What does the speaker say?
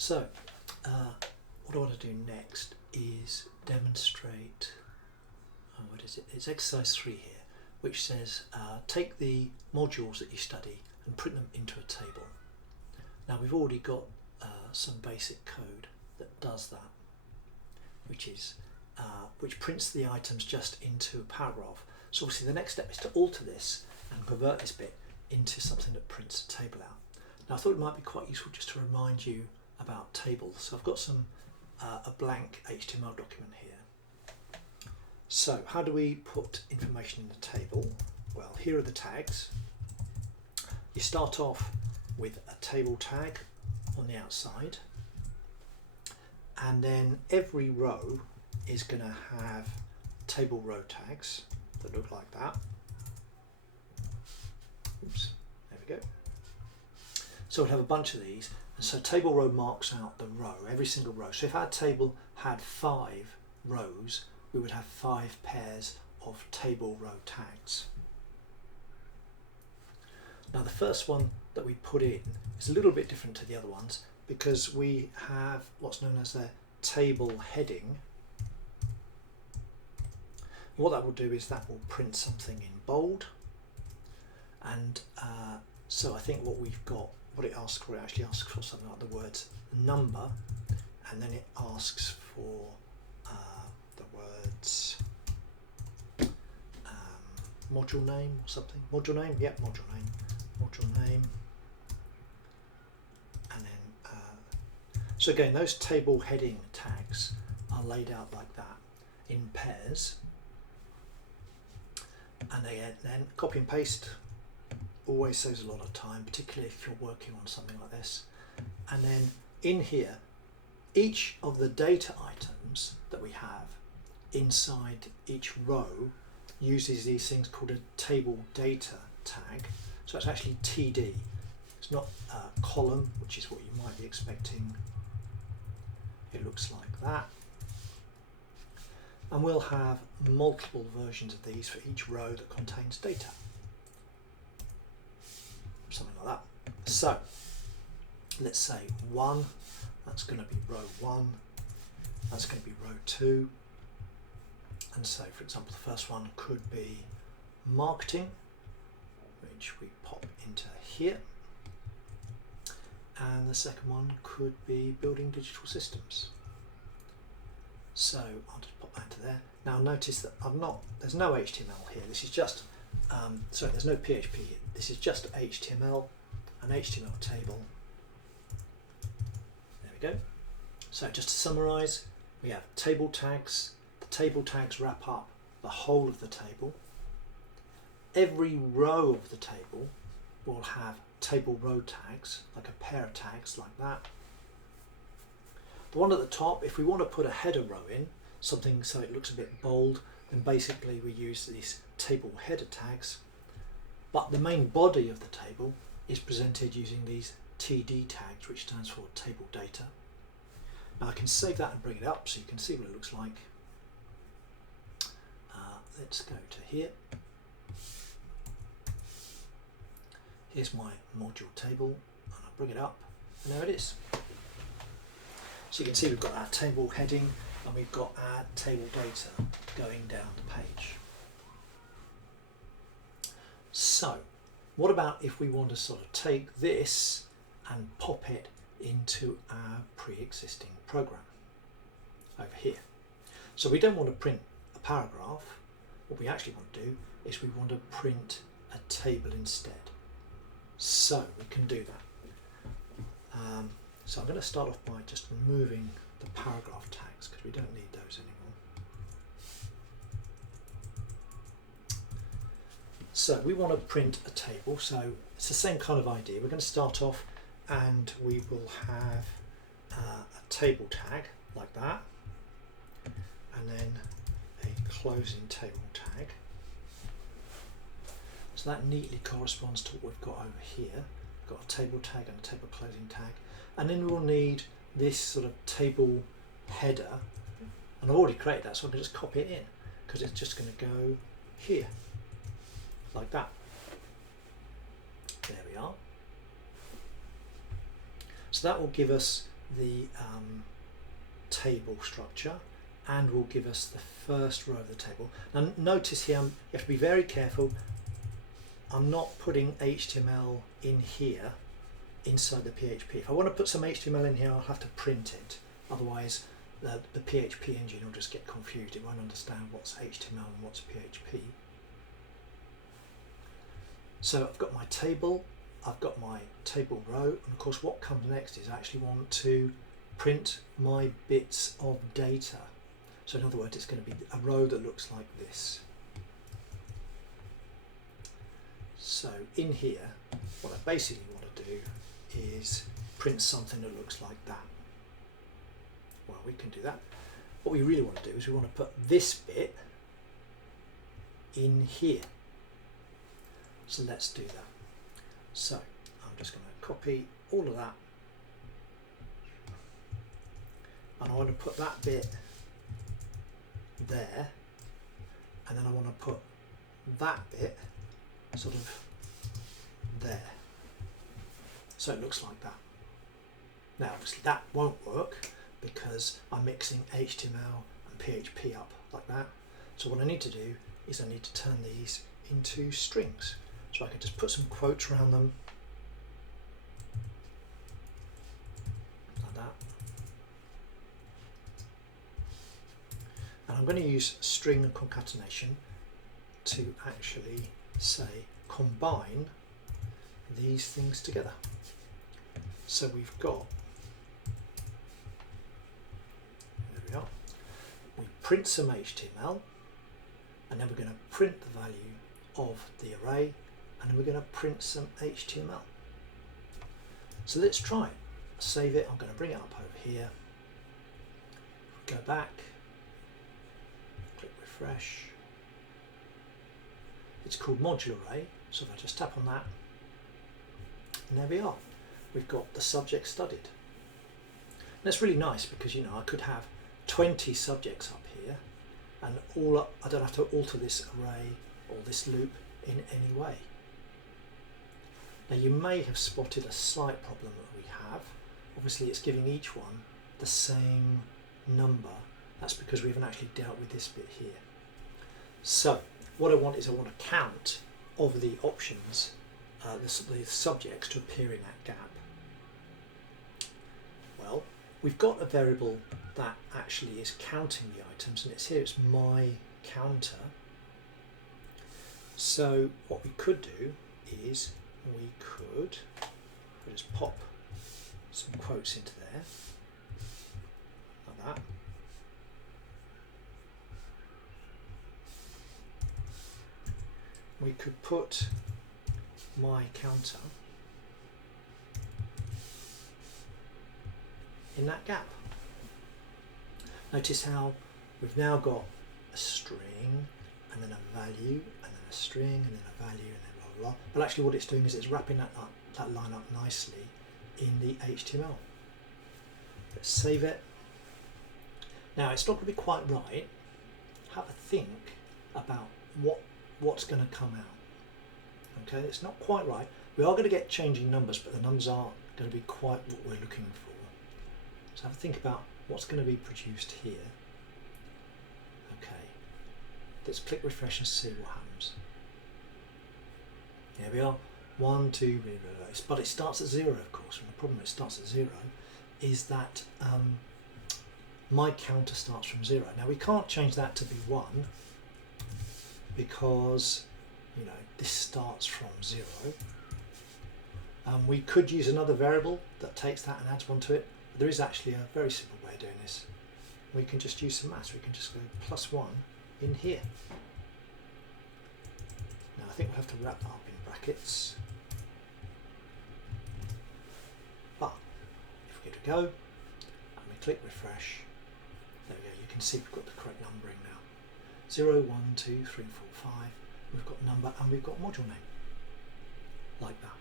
So, what I want to do next is demonstrate, what is it? It's exercise 3 here, which says take the modules that you study and print them into a table. Now we've already got some basic code that does that, which prints the items just into a paragraph. So obviously the next step is to alter this and convert this bit into something that prints a table out. Now I thought it might be quite useful just to remind you about tables. So I've got a blank HTML document here. So how do we put information in the table? Well, here are the tags. You start off with a table tag on the outside, and then every row is going to have table row tags that look like that. Oops, there we go. So we'll have a bunch of these, and so table row marks out the row, every single row. So if our table had 5 rows, we would have 5 pairs of table row tags. Now the first one that we put in is a little bit different to the other ones because we have what's known as a table heading. What that will do is that will print something in bold, and so I think what we've got, what it asks for, it actually asks for something like the words number, and then it asks for the words module name or something. Module name, yep, module name, and then so again those table heading tags are laid out like that in pairs, and then copy and paste always saves a lot of time, particularly if you're working on something like this. And then in here, each of the data items that we have inside each row uses these things called a table data tag. So it's actually TD. It's not a column, which is what you might be expecting. It looks like that. And we'll have multiple versions of these for each row that contains data. Something like that. So let's say 1, that's going to be row 1, that's going to be row 2, and so for example the first one could be marketing, which we pop into here, and the second one could be building digital systems. So I'll just pop that into there. Now notice that there's no HTML here, this is just sorry, there's no PHP here. This is just HTML, an HTML table. There we go. So just to summarise, we have table tags. The table tags wrap up the whole of the table. Every row of the table will have table row tags, like a pair of tags like that. The one at the top, if we want to put a header row in, something so it looks a bit bold, then basically we use these table header tags. But the main body of the table is presented using these TD tags, which stands for table data. Now I can save that and bring it up so you can see what it looks like. Let's go to here. Here's my module table, and I'll bring it up, and there it is. So you can see we've got our table heading and we've got our table data going down the page. So what about if we want to sort of take this and pop it into our pre-existing program over here? So we don't want to print a paragraph. What we actually want to do is we want to print a table instead. So we can do that. So I'm going to start off by just removing the paragraph tags because we don't need those anymore. So we want to print a table, so it's the same kind of idea. We're going to start off and we will have a table tag like that, and then a closing table tag. So that neatly corresponds to what we've got over here. We've got a table tag and a table closing tag, and then we'll need this sort of table header, and I've already created that, so I can just copy it in because it's just going to go here like that. There we are. So that will give us the table structure, and will give us the first row of the table. Now notice here, you have to be very careful. I'm not putting HTML in here inside the PHP. If I want to put some HTML in here, I'll have to print it. Otherwise, the PHP engine will just get confused. It won't understand what's HTML and what's PHP. So I've got my table, I've got my table row, and of course what comes next is I actually want to print my bits of data. So in other words, it's going to be a row that looks like this. So in here, what I basically want to do is print something that looks like that. Well, we can do that. What we really want to do is we want to put this bit in here. So let's do that. So I'm just going to copy all of that, and I want to put that bit there, and then I want to put that bit sort of there. So it looks like that. Now obviously that won't work because I'm mixing HTML and PHP up like that. So what I need to do is I need to turn these into strings. So I can just put some quotes around them, like that. And I'm going to use string concatenation to actually say combine these things together. So we've got, there we are, we print some HTML, and then we're going to print the value of the array, and then we're going to print some HTML. So let's try it. Save it. I'm going to bring it up over here. Go back, click refresh. It's called module array, so if I just tap on that, and there we are. We've got the subject studied. And that's really nice because, you know, I could have 20 subjects up here, and I don't have to alter this array or this loop in any way. Now you may have spotted a slight problem that we have. Obviously it's giving each one the same number. That's because we haven't actually dealt with this bit here. So what I want is I want a count of the options, the subjects to appear in that gap. Well, we've got a variable that actually is counting the items, and it's here, it's my counter. So what we could do is we could just pop some quotes into there, like that. We could put my counter in that gap. Notice how we've now got a string and then a value and then a string and then a value and then blah blah blah. But actually what it's doing is it's wrapping that line up nicely in the HTML. Let's save it. Now it's not going to be quite right. Have a think about what's going to come out. Okay, it's not quite right. We are going to get changing numbers, but the numbers aren't going to be quite what we're looking for. So have a think about what's going to be produced here. Okay, let's click refresh and see what happens. Here we are, 1, 2, blah, blah, blah. But it starts at 0, of course, and the problem it starts at 0 is that my counter starts from 0. Now we can't change that to be 1 because, you know, this starts from 0. We could use another variable that takes that and adds one to it, but there is actually a very simple way of doing this. We can just use some maths. We can just go +1 in here. Now I think we'll have to wrap that up in brackets, but if we go and we click refresh, there we go, you can see we've got the correct numbering now. 0, 1, 2, 3, 4, 5. We've got number and we've got module name, like that.